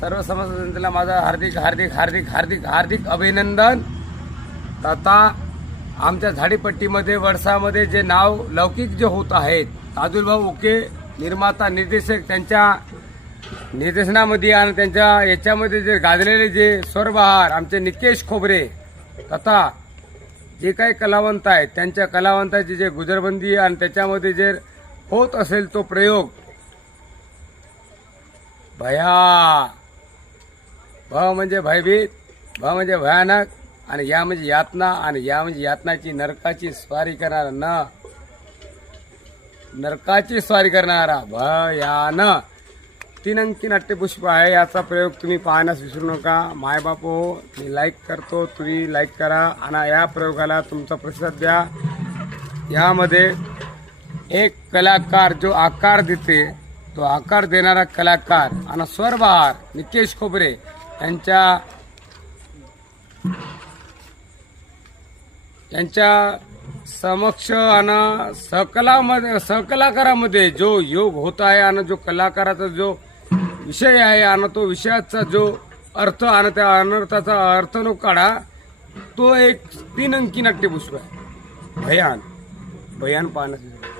सर्व समस्त जनतेला माझं हार्दिक हार्दिक हार्दिक हार्दिक हार्दिक अभिनंदन। तथा आमच्या झाडीपट्टीमध्ये वडसामध्ये जे नाव लौकिक जे होत आहेत, ताजुलभाऊ उके निर्माता निर्देशक त्यांच्या निर्देशनामध्ये आणि त्यांच्या याच्यामध्ये जे गाजलेले जे स्वरबहार आमचे निकेश खोबरे तथा जे काही कलावंत आहेत त्यांच्या कलावंताची जे गुजरबंदी आणि त्याच्यामध्ये जे होत असेल तो प्रयोग भया भ म्हणजे भयभीत, भ म्हणजे भयानक आणि या म्हणजे यातना आणि या म्हणजे यातनाची नरकाची स्वारी करणारा नरकाची स्वारी करणारा भयान 3 अंकी नाट्यपुष्प आहे। याचा प्रयोग तुम्ही पाहण्यास विसरू नका। मायबापो मी लाईक करतो, तुम्ही लाईक करा आणि या प्रयोगाला तुमचा प्रतिसाद द्या। यामध्ये एक कलाकार जो आकार देते, तो आकार देणारा कलाकार आणि स्वरबहार निकेश खोबरे यांच्या समक्ष आणि सहकलाकारामध्ये जो योग होत आहे आणि जो कलाकाराचा जो विषय आहे आणि तो विषयाचा जो अर्थ आणि त्या अनर्थाचा अर्थ नो काढा, तो एक 3 अंकी नाट्यपुष्प आहे। भयान पाहण्यासाठी